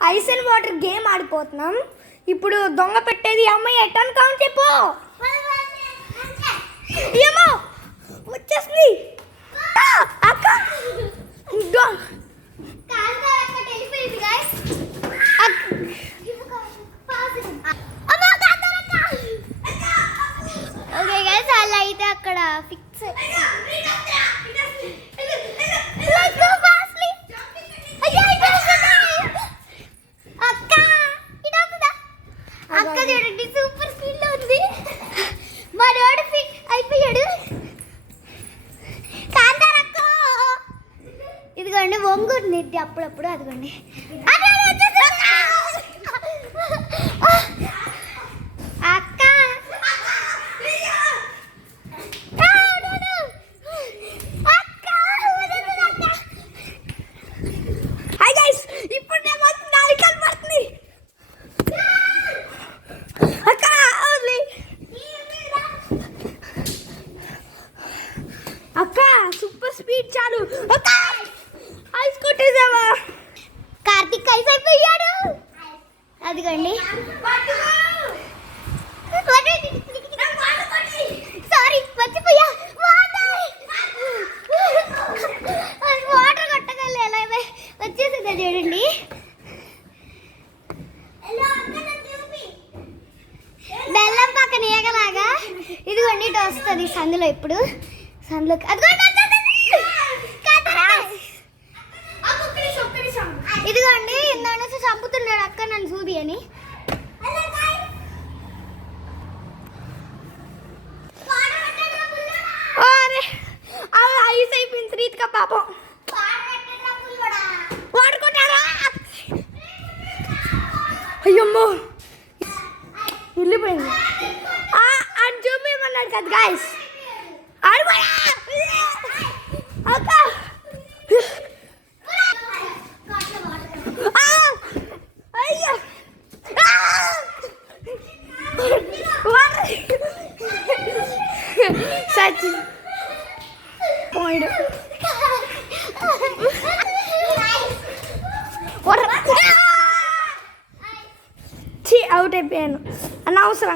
Ice and water game ఆడిపోతున్నాం. ఇప్పుడు దొంగ పెట్టేది అమ్మాయి ఎట్టని కౌంట్ చెప్పు. ఏమో వచ్చేసింది అక్క. ఓకే గైస్, అలా అయితే అక్కడ ఫిక్స్. అక్క చూడండి సూపర్ స్పీడ్ లో ఉంది. మరోడు ఫిట్ అయిపోయాడు. కాంతారక్క ఇదిగోండి వంగుంది అప్పుడప్పుడు. అదిగోండి అక్క. హాయ్ గైస్, ఇప్పుడు నేను నాలికల్ పడుతుంది అక్క. అక్క సూపర్ స్పీడ్ చాలు అక్క. ఐస్ కొట్టేసావా? కార్తిక్ ఐస్ అయిపోయాడు. అదిగోండి సారీ మర్చిపోయా. వాటర్ కొట్టగల ఎలా వచ్చేసిందా చూడండి. బెల్లం పక్కన ఏగలాగా ఇదిగోండి ఇటు వస్తుంది సందులో. ఇప్పుడు సందులో ఇదిగోండి ఇందా నుంచి చంపుతున్నాడు అక్క నన్ను చూపి అని. ఐస్ అయిపోయింది రీతిగా పాపం. వాడుకుంటారా? అయ్యమ్మో వెళ్ళిపోయింది. అని చూపించమన్నాడు కదా గాయస్. అక్క అయ్యో సచి పోయాడు. అవుట్ అయిపోయాను అనవసరంగా.